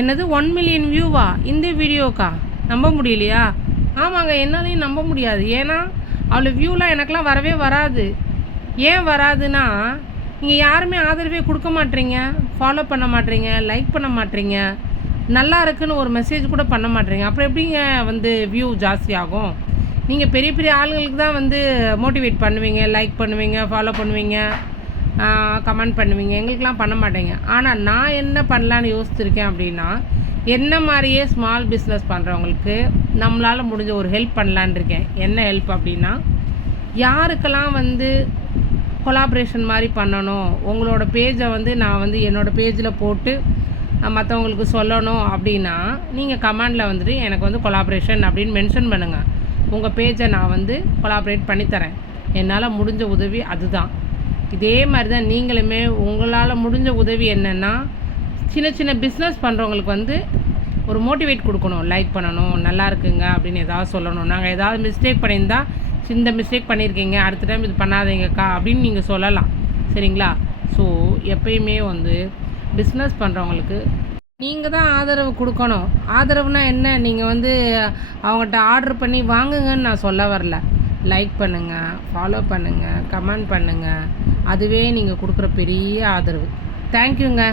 என்னது 1 மில்லியன் வியூவா இந்த வீடியோக்கா? நம்ப முடியலையா? ஆமாங்க, என்னாலையும் நம்ப முடியாது. ஏன்னா அவ்வளோ வியூலாம் எனக்கெலாம் வரவே வராது. ஏன் வராதுன்னா, நீங்கள் யாருமே ஆதரவே கொடுக்க மாட்றீங்க, ஃபாலோ பண்ண மாட்றீங்க, லைக் பண்ண மாட்றீங்க, நல்லா இருக்குன்னு ஒரு மெசேஜ் கூட பண்ண மாட்றீங்க. அப்புறம் எப்படிங்க வந்து வியூ ஜாஸ்தி ஆகும்? நீங்கள் பெரிய பெரிய ஆளுங்களுக்கு தான் வந்து மோட்டிவேட் பண்ணுவீங்க, லைக் பண்ணுவீங்க, ஃபாலோ பண்ணுவீங்க, கமெண்ட் பண்ணுவீங்க. எங்களுக்கெலாம் பண்ண மாட்டீங்க. ஆனால் நான் என்ன பண்ணலான்னு யோசிச்சிருக்கேன் அப்படின்னா, என்ன மாதிரியே ஸ்மால் பிஸ்னஸ் பண்ணுறவங்களுக்கு நம்மளால் முடிஞ்ச ஒரு ஹெல்ப் பண்ணலான்னு இருக்கேன். என்ன ஹெல்ப் அப்படின்னா, யாருக்கெல்லாம் வந்து கொலாபரேஷன் மாதிரி பண்ணணும், உங்களோட பேஜை வந்து நான் வந்து என்னோடய பேஜில் போட்டு மற்றவங்களுக்கு சொல்லணும் அப்படின்னா, நீங்கள் கமெண்டில் வந்துட்டு எனக்கு வந்து கொலாபரேஷன் அப்படின்னு மென்ஷன் பண்ணுங்கள். உங்கள் பேஜை நான் வந்து கொலாபரேட் பண்ணித்தரேன். என்னால் முடிஞ்ச உதவி அதுதான். இதே மாதிரி தான் நீங்களுமே உங்களால் முடிஞ்ச உதவி என்னென்னா, சின்ன சின்ன பிஸ்னஸ் பண்ணுறவங்களுக்கு வந்து ஒரு மோட்டிவேட் கொடுக்கணும், லைக் பண்ணணும், நல்லா இருக்குங்க அப்படின்னு ஏதாவது சொல்லணும். நாங்கள் ஏதாவது மிஸ்டேக் பண்ணியிருந்தால், இந்த மிஸ்டேக் பண்ணியிருக்கீங்க, அடுத்த டைம் இது பண்ணாதீங்கக்கா அப்படின்னு நீங்கள் சொல்லலாம். சரிங்களா? ஸோ எப்பயுமே வந்து பிஸ்னஸ் பண்ணுறவங்களுக்கு நீங்கள் தான் ஆதரவு கொடுக்கணும். ஆதரவுனா என்ன? நீங்கள் வந்து அவங்கள்ட்ட ஆர்டர் பண்ணி வாங்குங்கன்னு நான் சொல்ல வரல. லைக் பண்ணுங்கள், ஃபாலோ பண்ணுங்கள், கமெண்ட் பண்ணுங்கள். அதுவே நீங்கள் கொடுக்குற பெரிய ஆதரவு. தேங்க்யூங்க.